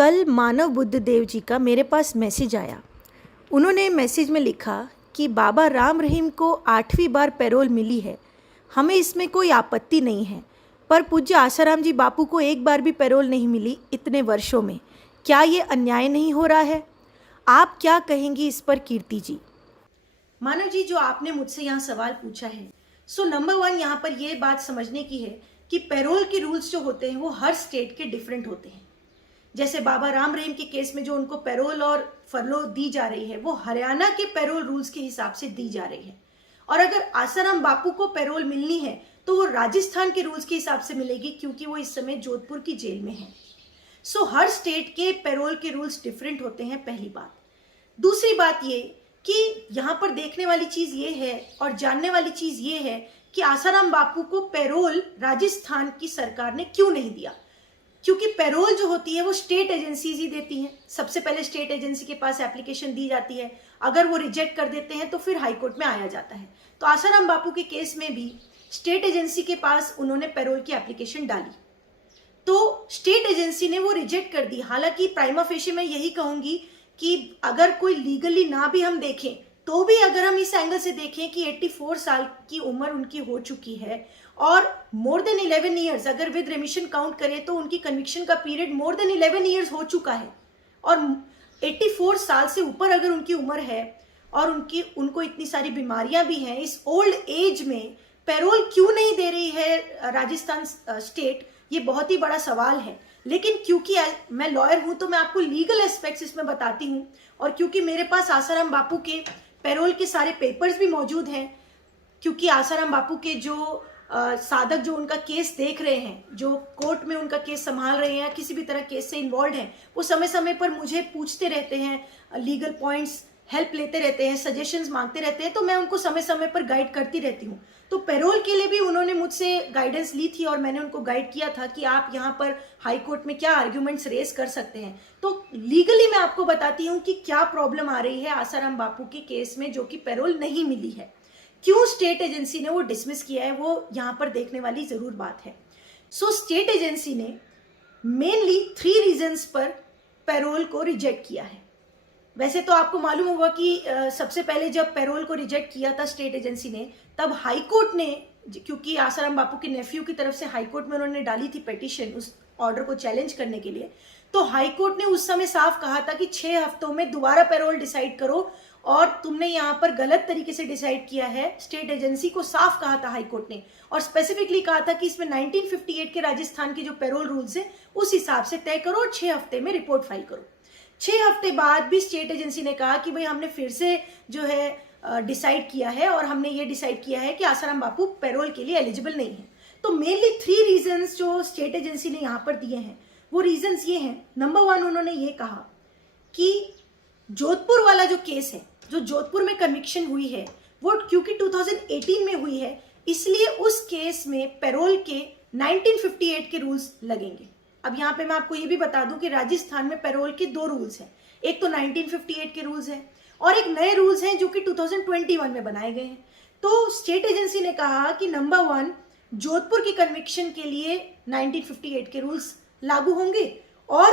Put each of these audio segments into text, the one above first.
कल मानव बुद्ध देव जी का मेरे पास मैसेज आया। उन्होंने मैसेज में लिखा कि बाबा राम रहीम को 8वीं बार पैरोल मिली है, हमें इसमें कोई आपत्ति नहीं है, पर पूज्य आसाराम जी बापू को एक बार भी पैरोल नहीं मिली इतने वर्षों में। क्या ये अन्याय नहीं हो रहा है? आप क्या कहेंगी इस पर कीर्ति जी? मानव जी, जो आपने मुझसे यहाँ सवाल पूछा है, सो नंबर 1 यहाँ पर ये बात समझने की है कि पैरोल के रूल्स जो होते हैं वो हर स्टेट के डिफरेंट होते हैं। जैसे बाबा राम रहीम के केस में जो उनको पैरोल और फरलो दी जा रही है वो हरियाणा के पैरोल रूल्स के हिसाब से दी जा रही है, और अगर आसाराम बापू को पैरोल मिलनी है तो वो राजस्थान के रूल्स के हिसाब से मिलेगी, क्योंकि वो इस समय जोधपुर की जेल में है। सो हर स्टेट के पैरोल के रूल्स डिफरेंट होते हैं, पहली बात। दूसरी बात ये कि यहाँ पर देखने वाली चीज ये है और जानने वाली चीज ये है कि आसाराम बापू को पैरोल राजस्थान की सरकार ने क्यों नहीं दिया, क्योंकि पैरोल जो होती है वो स्टेट एजेंसीज ही देती हैं। सबसे पहले स्टेट एजेंसी के पास एप्लीकेशन दी जाती है, अगर वो रिजेक्ट कर देते हैं तो फिर हाई कोर्ट में आया जाता है। तो आसाराम बापू के केस में भी स्टेट एजेंसी के पास उन्होंने पैरोल की एप्लीकेशन डाली, तो स्टेट एजेंसी ने वो रिजेक्ट कर दी। हालांकि प्राइमा फेशी मैं यही कहूंगी कि अगर कोई लीगली ना भी हम देखें तो भी अगर हम इस एंगल से देखें कि 84 साल की उम्र उनकी हो चुकी है और मोर देन 11 ईयर्स अगर विद रेमिशन काउंट करें तो उनकी कन्विक्शन का पीरियड मोर देन 11 ईयर्स हो चुका है, और 84 साल से ऊपर अगर उनकी उम्र है और उनको इतनी सारी बीमारियां भी हैं, इस ओल्ड एज में पैरोल क्यों नहीं दे रही है राजस्थान स्टेट, ये बहुत ही बड़ा सवाल है। लेकिन क्योंकि मैं लॉयर हूं तो मैं आपको लीगल एस्पेक्ट्स इसमें बताती हूं, और क्योंकि मेरे पास आसाराम बापू के पैरोल के सारे पेपर्स भी मौजूद हैं, क्योंकि आसाराम बापू के जो साधक जो उनका केस देख रहे हैं, जो कोर्ट में उनका केस संभाल रहे हैं, किसी भी तरह केस से इन्वॉल्व हैं, वो समय समय पर मुझे पूछते रहते हैं, लीगल पॉइंट्स हेल्प लेते रहते हैं, सजेशंस मांगते रहते हैं, तो मैं उनको समय समय पर गाइड करती रहती हूँ। तो पैरोल के लिए भी उन्होंने मुझसे गाइडेंस ली थी और मैंने उनको गाइड किया था कि आप यहाँ पर हाई कोर्ट में क्या आर्ग्यूमेंट्स रेज कर सकते हैं। तो लीगली मैं आपको बताती हूँ कि क्या प्रॉब्लम आ रही है आसाराम बापू के केस में, जो कि पैरोल नहीं मिली है। क्यों स्टेट एजेंसी ने वो डिसमिस किया है, वो यहाँ पर देखने वाली जरूर बात है। सो स्टेट एजेंसी ने मेनली 3 रीजंस पर पैरोल को रिजेक्ट किया है। वैसे तो आपको मालूम होगा कि सबसे पहले जब पैरोल को रिजेक्ट किया था स्टेट एजेंसी ने, तब हाई कोर्ट ने, क्योंकि आसाराम बापू के नेफ्यू की तरफ से हाई कोर्ट में उन्होंने डाली थी पिटीशन उस ऑर्डर को चैलेंज करने के लिए, तो हाई कोर्ट ने उस समय साफ कहा था कि 6 हफ्तों में दोबारा पैरोल डिसाइड करो, और तुमने यहाँ पर गलत तरीके से डिसाइड किया है। स्टेट एजेंसी को साफ कहा था हाई कोर्ट ने, और स्पेसिफिकली कहा था कि इसमें 1958 के राजस्थान के जो पैरोल रूल्स है उस हिसाब से तय करो और 6 हफ्ते में रिपोर्ट फाइल करो। 6 हफ्ते बाद भी स्टेट एजेंसी ने कहा कि भाई हमने फिर से जो है डिसाइड किया है, और हमने ये डिसाइड किया है कि आसाराम बापू पैरोल के लिए एलिजिबल नहीं है। तो मेनली 3 रीजंस जो स्टेट एजेंसी ने यहाँ पर दिए हैं, वो रीजंस ये हैं। नंबर 1, उन्होंने ये कहा कि जोधपुर वाला जो केस है, जो जोधपुर में कन्विक्शन हुई है, वो क्योंकि 2018 में हुई है, इसलिए उस केस में पैरोल के 1958 के रूल्स लगेंगे। अब यहाँ पे मैं आपको ये भी बता दूं कि राजस्थान में पैरोल के 2 रूल्स हैं, एक तो 1958 के रूल्स हैं और एक नए रूल्स हैं जो कि 2021 में बनाए गए हैं। तो स्टेट एजेंसी ने कहा कि नंबर 1, जोधपुर की कन्विक्शन के लिए 1958 के रूल्स लागू होंगे, और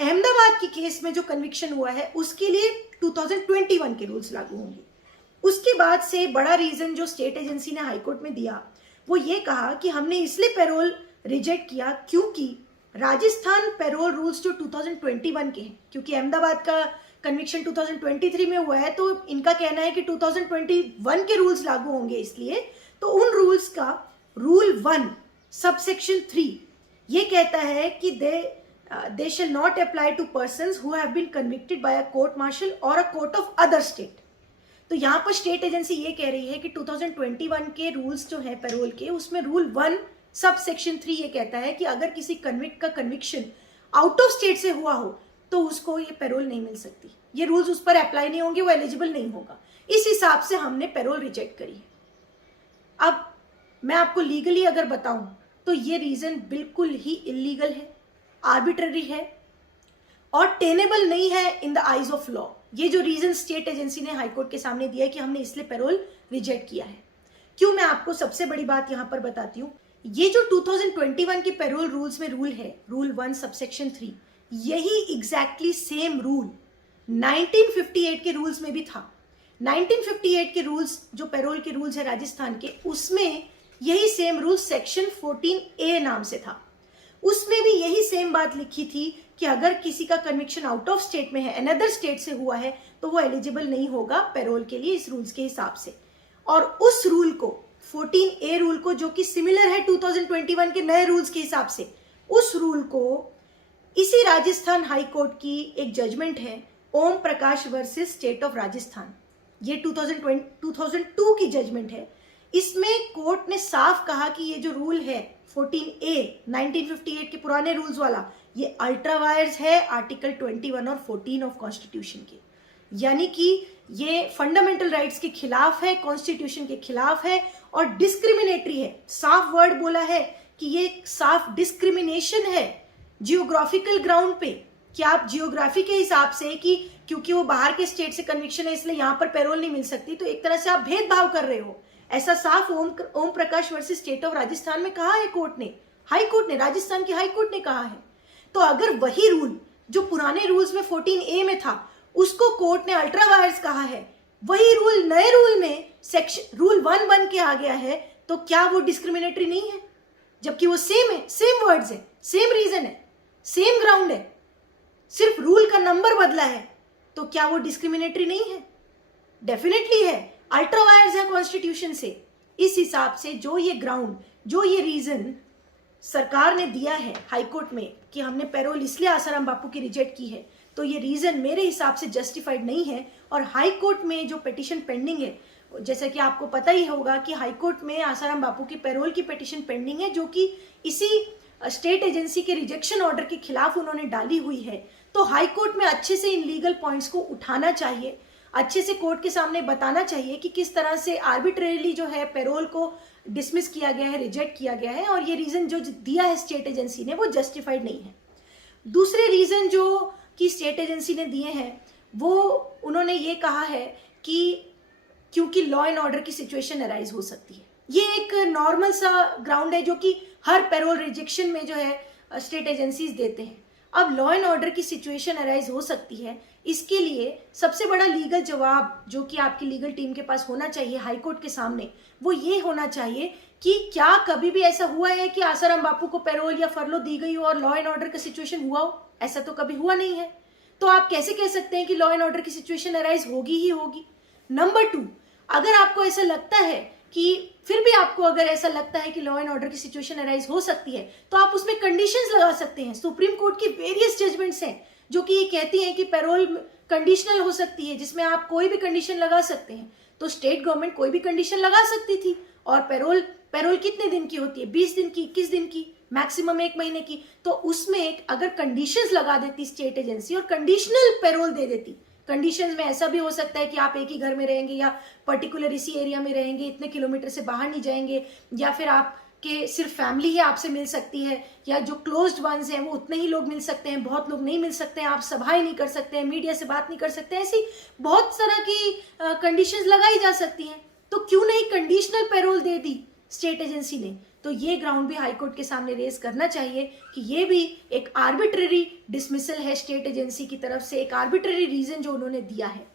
अहमदाबाद की केस में जो कन्विक्शन हुआ है उसके लिए 2021 के रूल्स लागू होंगे। उसके बाद से बड़ा रीजन जो स्टेट एजेंसी ने हाईकोर्ट में दिया, वो ये कहा कि हमने इसलिए पैरोल रिजेक्ट किया क्योंकि राजस्थान पैरोल रूल्स जो 2021 के हैं, क्योंकि अहमदाबाद का कन्विक्शन 2023 में हुआ है, तो इनका कहना है कि 2021 के रूल्स लागू होंगे, इसलिए तो उन रूल्स का रूल 1 सबसेक्शन 3 ये कहता है कि they shall not apply to persons who have been convicted by a court martial or a court of other state। तो यहाँ पर स्टेट एजेंसी ये कह रही है कि 2021 के रूल्स जो है पैरोल के, उसमें रूल 1 सब सेक्शन 3 ये कहता है कि अगर किसी कन्विक्ट का कन्विक्शन आउट ऑफ स्टेट से हुआ हो तो उसको ये पैरोल नहीं मिल सकती, ये रूल्स उस पर अप्लाई नहीं होंगे, वो एलिजिबल नहीं होगा। इस हिसाब से हमने पैरोल रिजेक्ट करी है। अब मैं आपको लीगली अगर बताऊं तो ये रीजन बिल्कुल ही इलीगल है, आर्बिट्ररी है और टेनेबल नहीं है in the eyes of law. ये जो रीजन स्टेट एजेंसी ने हाईकोर्ट के सामने दिया है कि हमने इसलिए पैरोल रिजेक्ट किया है, क्यों, मैं आपको सबसे बड़ी बात यहां पर बताती हूँ। ये जो 2021 के पैरोल रूल्स में रूल है, रूल 1 सबसेक्शन 3, यही एग्जैक्टली सेम रूल 1958 के रूल्स में भी था। 1958 के रूल्स जो पैरोल के रूल्स है राजस्थान के, उसमें यही सेम रूल सेक्शन 14A नाम से था। उसमें भी यही सेम बात लिखी थी कि अगर किसी का कन्विक्शन आउट ऑफ स्टेट में है, अनदर स्टेट से हुआ है, तो वो एलिजिबल नहीं होगा पैरोल के लिए इस रूल्स के हिसाब से। और उस रूल को 14A रूल को, जो कि सिमिलर है 2021 के नए रूल्स के हिसाब से, उस रूल को इसी राजस्थान हाई कोर्ट की एक जजमेंट है Om Prakash versus state of Rajasthan, ये 2002 की जजमेंट है। इसमें कोर्ट ने साफ कहा कि ये जो रूल है 14A 1958 के पुराने रूल्स वाला, ये अल्ट्रा वायर्स है आर्टिकल 21 और 14 ऑफ कॉन्स्टिट्यूशन के, यानी कि ये फंडामेंटल राइट्स के खिलाफ है, कॉन्स्टिट्यूशन के खिलाफ है और डिस्क्रिमिनेटरी है। साफ वर्ड बोला है कि ये साफ डिस्क्रिमिनेशन है जियोग्राफिकल ग्राउंड पे, कि आप जियोग्राफी के हिसाब से कि क्योंकि वो बाहर के स्टेट से कन्विक्शन है इसलिए यहाँ पर पैरोल नहीं मिल सकती, तो एक तरह से आप भेदभाव कर रहे हो। ऐसा साफ Om Prakash versus state of Rajasthan में कहा है कोर्ट ने, हाई कोर्ट ने, राजस्थान की हाई कोर्ट ने कहा है। तो अगर वही रूल जो पुराने रूल्स में 14A में था उसको कोर्ट ने अल्ट्रा वायर्स कहा है, वही रूल नए रूल में सेक्शन रूल 1 बन के आ गया है, तो क्या वो डिस्क्रिमिनेटरी नहीं है? जबकि वो सेम है, सेम वर्ड्स है, सेम रीजन है, सेम ग्राउंड है, सिर्फ रूल का नंबर बदला है, तो क्या वो डिस्क्रिमिनेटरी नहीं है? डेफिनेटली है, अल्ट्रा वायर्स है कॉन्स्टिट्यूशन से। इस हिसाब से जो ये ग्राउंड, जो ये रीजन सरकार ने दिया है हाई कोर्ट में कि हमने पैरोल इसलिए आसाराम बापू की रिजेक्ट की है, तो ये रीजन मेरे हिसाब से जस्टिफाइड नहीं है। और हाई कोर्ट में जो पिटीशन पेंडिंग है, जैसा कि आपको पता ही होगा कि हाई कोर्ट में आसाराम बापू की पैरोल की पिटीशन पेंडिंग है, जो कि इसी स्टेट एजेंसी के रिजेक्शन ऑर्डर के खिलाफ उन्होंने डाली हुई है। तो हाई कोर्ट में अच्छे से इन लीगल पॉइंट्स को उठाना चाहिए, अच्छे से कोर्ट के सामने बताना चाहिए कि किस तरह से आर्बिट्रेरली जो है पैरोल को डिसमिस किया गया है, रिजेक्ट किया गया है, और ये रीजन जो दिया है स्टेट एजेंसी ने वो जस्टिफाइड नहीं है। दूसरे रीजन जो कि स्टेट एजेंसी ने दिए हैं, वो उन्होंने ये कहा है कि क्योंकि लॉ एंड ऑर्डर की सिचुएशन अराइज हो सकती है। ये एक नॉर्मल सा ग्राउंड है जो कि हर पैरोल रिजेक्शन में जो है स्टेट एजेंसीज देते हैं। अब लॉ एंड ऑर्डर की सिचुएशन अराइज हो सकती है, इसके लिए सबसे बड़ा लीगल जवाब जो कि आपकी लीगल टीम के पास होना चाहिए हाई कोर्ट के सामने, वो ये होना चाहिए कि क्या कभी भी ऐसा हुआ है कि आसाराम बापू को पैरोल या फरलो दी गई हो और लॉ एंड ऑर्डर का सिचुएशन हुआ हो? ऐसा तो कभी हुआ नहीं है। तो आप कैसे कह सकते हैं कि लॉ एंड ऑर्डर की सिचुएशन अराइज होगी ही होगी? नंबर 2, अगर आपको ऐसा लगता है कि फिर भी आपको अगर ऐसा लगता है कि लॉ एंड ऑर्डर की सिचुएशन अराइज हो सकती है, तो आप उसमें कंडीशंस लगा सकते हैं। सुप्रीम कोर्ट की वेरियस जजमेंट्स हैं जो कि ये कहती हैं कि पैरोल कंडीशनल हो सकती है, जिसमें आप कोई भी कंडीशन लगा सकते हैं। तो स्टेट गवर्नमेंट कोई भी कंडीशन लगा सकती थी, और पैरोल कितने दिन की होती है? 20 दिन की, 21 दिन की, मैक्सिमम 1 महीने की। तो उसमें अगर कंडीशंस लगा देती स्टेट एजेंसी और कंडीशनल पैरोल दे देती, कंडीशंस में ऐसा भी हो सकता है कि आप एक ही घर में रहेंगे या पर्टिकुलर इसी एरिया में रहेंगे, इतने किलोमीटर से बाहर नहीं जाएंगे, या फिर आपके सिर्फ फैमिली ही आपसे मिल सकती है, या जो क्लोज्ड वंस हैं वो उतने ही लोग मिल सकते हैं, बहुत लोग नहीं मिल सकते हैं, आप सभाएं नहीं कर सकते हैं, मीडिया से बात नहीं कर सकते हैं, ऐसी बहुत तरह की कंडीशंस लगाई जा सकती हैं। तो क्यों नहीं कंडीशनल पैरोल दे दी स्टेट एजेंसी ने? तो ये ग्राउंड भी हाई कोर्ट के सामने रेज करना चाहिए कि ये भी एक आर्बिट्ररी डिसमिसल है स्टेट एजेंसी की तरफ से, एक आर्बिट्ररी रीजन जो उन्होंने दिया है।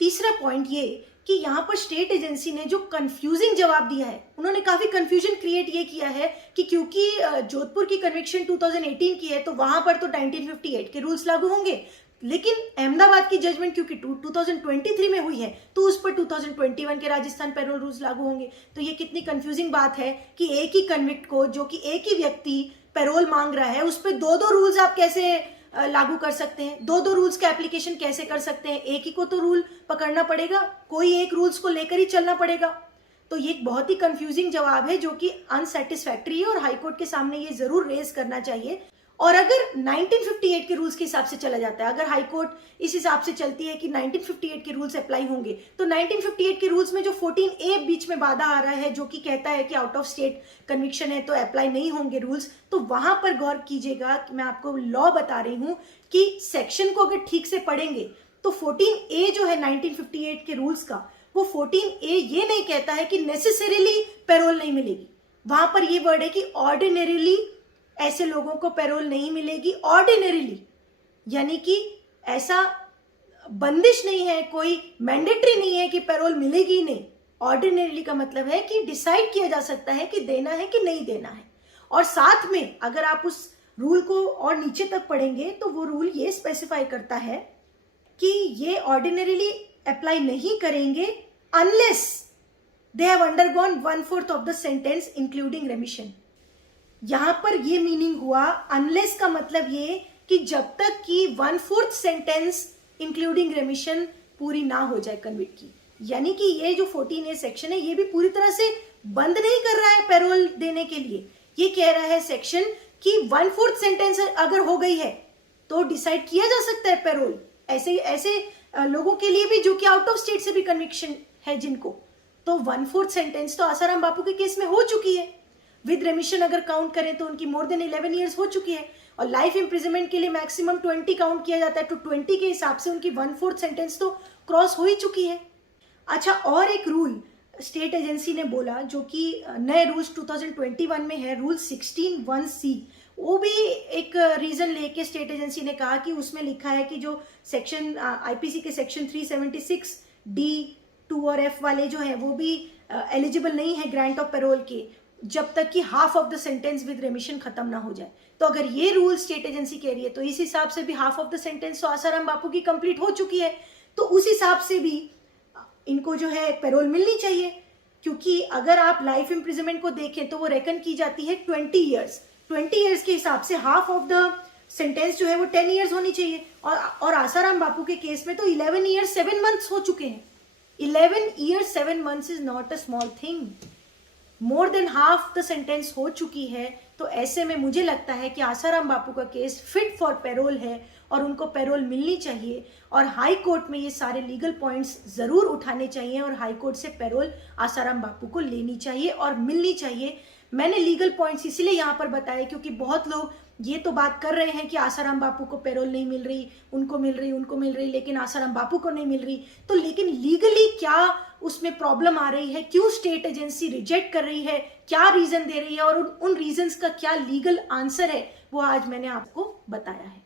तीसरा पॉइंट ये कि यहाँ पर स्टेट एजेंसी ने जो कंफ्यूजिंग जवाब दिया है, उन्होंने काफी कंफ्यूजन क्रिएट ये किया है कि क्योंकि जोधपुर की कन्विक्शन 2018 की है तो वहां पर तो 1958 के रूल्स लागू होंगे, लेकिन अहमदाबाद की जजमेंट क्योंकि 2023 में हुई है तो उस पर 2021 के राजस्थान पैरोल रूल्स लागू होंगे। तो ये कितनी कंफ्यूजिंग बात है कि एक ही कन्विक्ट को, जो कि एक ही व्यक्ति पैरोल मांग रहा है, उस पर 2 रूल्स आप कैसे लागू कर सकते हैं? 2 रूल्स का एप्लीकेशन कैसे कर सकते हैं? एक ही को तो रूल पकड़ना पड़ेगा, कोई एक रूल्स को लेकर ही चलना पड़ेगा। तो ये एक बहुत ही कंफ्यूजिंग जवाब है जो कि अनसेटिस्फैक्ट्री है और हाईकोर्ट के सामने ये जरूर रेज करना चाहिए। और अगर 1958 के रूल्स के हिसाब से चला जाता है, अगर हाईकोर्ट इस हिसाब से चलती है कि 1958 के रूल्स अप्लाई होंगे, तो 1958 के रूल्स में जो 14A बीच में बाधा आ रहा है जो कि कहता है कि आउट ऑफ स्टेट कन्विक्शन है तो अप्लाई नहीं होंगे रूल्स, तो वहां पर गौर कीजिएगा कि मैं आपको लॉ बता रही हूं कि सेक्शन को अगर ठीक से पढ़ेंगे तो 14A जो है 1958 के रूल्स का, वो 14A ये नहीं कहता है कि नेसेसरीली पैरोल नहीं मिलेगी। वहां पर ये वर्ड है कि ऑर्डिनरीली ऐसे लोगों को पैरोल नहीं मिलेगी, ऑर्डिनरीली। यानी कि ऐसा बंदिश नहीं है, कोई मैंडेटरी नहीं है कि पैरोल मिलेगी नहीं। ऑर्डिनरीली का मतलब है कि डिसाइड किया जा सकता है कि देना है कि नहीं देना है। और साथ में अगर आप उस रूल को और नीचे तक पढ़ेंगे तो वो रूल ये स्पेसिफाई करता है कि ये ऑर्डिनरीली अप्लाई नहीं करेंगे unless they have undergone 1/4 of the sentence including रेमिशन। यहां पर ये मीनिंग हुआ, अनलेस का मतलब ये कि जब तक कि 1/4 सेंटेंस इंक्लूडिंग रेमिशन पूरी ना हो जाए कन्विट की। यानी कि ये जो 14A सेक्शन है ये भी पूरी तरह से बंद नहीं कर रहा है पैरोल देने के लिए। ये कह रहा है सेक्शन कि 1/4 सेंटेंस अगर हो गई है तो डिसाइड किया जा सकता है पैरोल। ऐसे लोगों के लिए भी जो कि आउट ऑफ स्टेट से भी कन्विक्शन है जिनको, तो 1/4 सेंटेंस तो आसाराम बापू के केस में हो चुकी है। विद रेमिशन अगर काउंट करें तो उनकी मोर देन 11 ईयर्स हो चुकी है और लाइफ इम्प्रिजनमेंट के लिए मैक्सिमम 20 काउंट किया जाता है, तो 20 के हिसाब से उनकी 1/4 सेंटेंस तो क्रॉस हो ही चुकी है। अच्छा, और एक रूल स्टेट एजेंसी ने बोला जो कि नए रूल्स 2021 में है, रूल 16(1)(c, वो भी एक रीजन लेके स्टेट एजेंसी ने कहा कि उसमें लिखा है कि जो सेक्शन आईपीसी के सेक्शन 376D(2) और F वाले जो है वो भी एलिजिबल नहीं है ग्रांट ऑफ पैरोल के जब तक कि half of the sentence with रेमिशन खत्म ना हो जाए। तो अगर ये रूल स्टेट एजेंसी कह रही है तो इस हिसाब से भी हाफ ऑफ द सेंटेंस तो आसाराम बापू की कंप्लीट हो चुकी है, तो उस हिसाब से भी इनको जो है पैरोल मिलनी चाहिए। क्योंकि अगर आप लाइफ इम्प्रिजनमेंट को देखें तो वो रेकन की जाती है 20 ईयर्स। 20 ईयर्स के हिसाब से हाफ ऑफ द सेंटेंस जो है वो 10 ईयर्स होनी चाहिए। और आसाराम बापू के केस में तो 11 ईयर्स 7 मंथ्स हो चुके हैं। 11 years 7 months is not a small thing. More than half the sentence हो चुकी है, तो ऐसे में मुझे लगता है कि आसाराम बापू का केस फिट फॉर पैरोल है और उनको पैरोल मिलनी चाहिए। और हाई कोर्ट में ये सारे लीगल पॉइंट्स जरूर उठाने चाहिए और हाई कोर्ट से पैरोल आसाराम बापू को लेनी चाहिए और मिलनी चाहिए। मैंने लीगल पॉइंट्स इसलिए यहाँ पर बताए क्योंकि बहुत लोग ये तो बात कर रहे हैं कि आसाराम बापू को पैरोल नहीं मिल रही, उनको मिल रही, लेकिन आसाराम बापू को नहीं मिल रही। तो लेकिन लीगली क्या उसमें प्रॉब्लम आ रही है, क्यों स्टेट एजेंसी रिजेक्ट कर रही है, क्या रीजन दे रही है और उन रीजंस का क्या लीगल आंसर है, वो आज मैंने आपको बताया है।